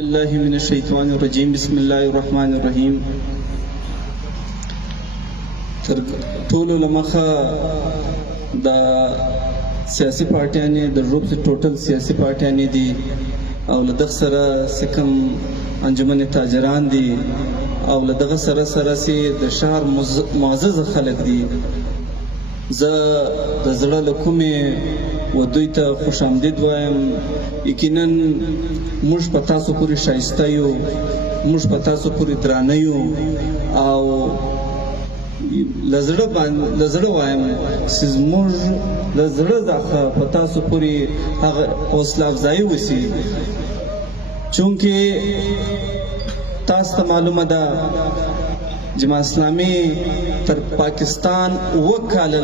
الله من الشیطان الرجیم بسم الله الرحمن الرحیم. تر ټولو لمخه د سیاسي پارټیانې د روپ ټوټل سیاسي پارټیانې دي او له دغه سره چې کوم انجمن تاجران دي او له دغه سره سره د شهر معزز خلک دي. زه د زړه له کومې و دوی ته خوش آمدید وایم. یقینا موږ په تاسو پورې شایسته یو، موږ په تاسو پورې درانه یو او له زړه وایم چې زموږ له زړه څخه په تاسو پورې هغه حوصله افزایي وشي، چونکې تاسو ته معلومه ده جماعت اسلامي تر پاکستان 7 کاله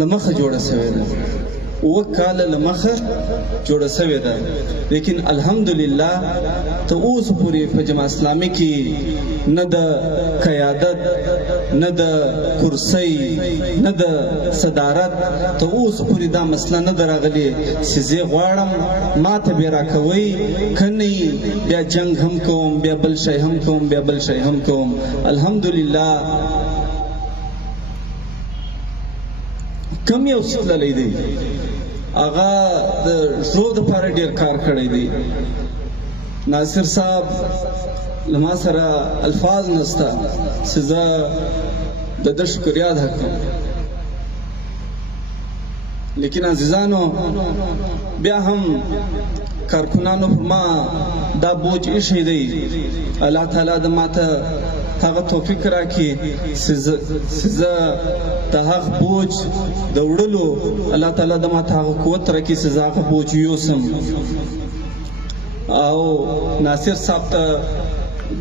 لمخه جوړه شوې ده، 7 کاله لمخه جوړه شوې ده. لیکن الحمدلله ته اوس پورې په جماعت اسلامي کې نه د قیادت، نه د کرسۍ، نه د صدارت، ته اوس پورې دا مسله نه ده راغلې چې زه غواړم ما ته بیا راکوئ، که نه بیا جنګ هم کوم، بیا بل شی هم کوم، بیا بل شی هم کوم. الحمدلله کم یو څه تللی دی، هغه د ژوند دپاره ډېر کار کړی دی. ناصر صاحب له ما سره الفاظ نشته چې زه د ده شکریا ادا کړم. لیکن عزیزانو بیا هم کارکنانو پر ما دا بوج ایښی دی. الله تعالی د ماته هغه توفیق راکړي چې زه د هغه بوج د وړلو الله تعالی د ماته هغه قوت راکړي چې زه هغه بوج یوسم. او ناصر صاحب ته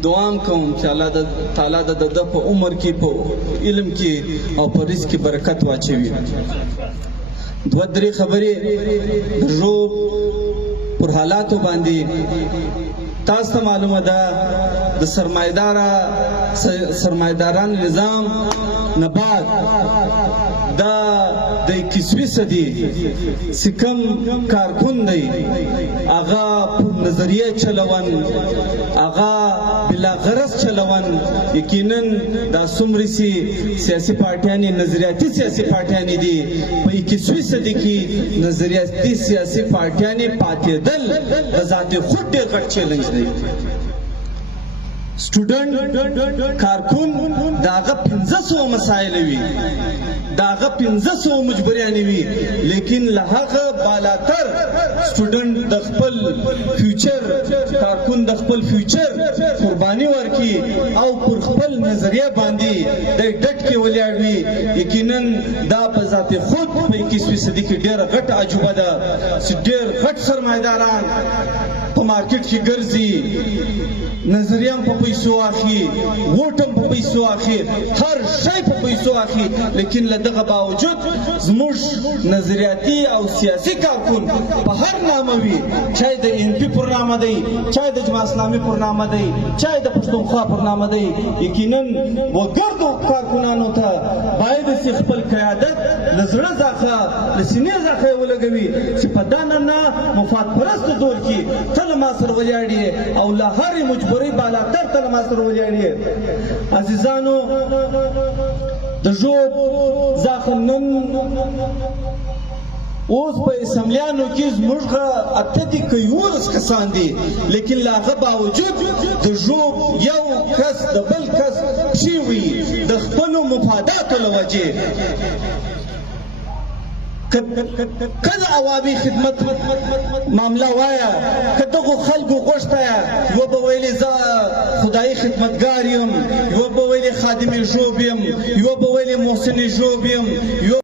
دعام کوم چې الله تعالی د ده په عمر کې، په علم کې او په رزق کې برکت واچوي. 2-3 خبرې د ژوند پر حالاتو باندې. تاسو ته معلومه ده د سرمایداران نظام نه بعد دا د 21وي صدي چې کوم کارکن دی هغه پر نظریه چلون، هغه بلا غرض چلون. یقینا دا څومره سیاسي پارټیانې نظریاتي سیاسي پارټیانې دي، په 21وي صدي کې نظریاتي سیاسي پارټیانې پاتېدل د ذات خود ډېر غټ چیلنج دی. سټوډنټ کارکون داغه 1500 مسایل وي، داغه 1500 مجبوریانې وي، لیکن له هغه بالاتر سټوډنټ د خپل فیوچر، کارکون د خپل فیوچر قرباني ورکړي او پر خپل نظریه باندې د ډټ کې ولاړ وي. یقینا دا په ذات خود په 21وي صدي کې ډېره غټه عجوبه ده چې ډېر غټ سرمایداران په مارکیټ کې ګرځي، نظریه هم په پیسو اخلي، ووټ هم په پیسو اخلي، هر شی په پیسو اخلي. لیکن له دغه باوجود زموږ نظریاتي او سیاسي کارکون په هر نامه وي، چای د NP پر نامه دی، چای د جماعت اسلامي پر نامه دی، چای د پښتونخوا پر نامه دی. یقینا وګردو کارکنانو ته باید چې خپل قیادت له زړه څخه، له سینې څخه یې ولګوي چې په دا نه مفاد پرست دور کې ته له ما سره ولاړ یې او له هرې مجبورۍ بالاتر ته له ما سره ولاړ یې. عزیزانو د ژوب زخم نن اوس په اسمبلیانو کې زموږ 18 کسان دي، لیکن له هغه باوجود د ژوب یو کس د بل کس پښې وي د خپلو مفاداتو له وجې. کله عوامي خدمت معامله وایه، که دغو خلکو غوښته یوه به ویلې زه خدایي خدمتګار یم، یوه به ویلې خادم ژوب یم، یوه به ویلې محسن ژوب یم.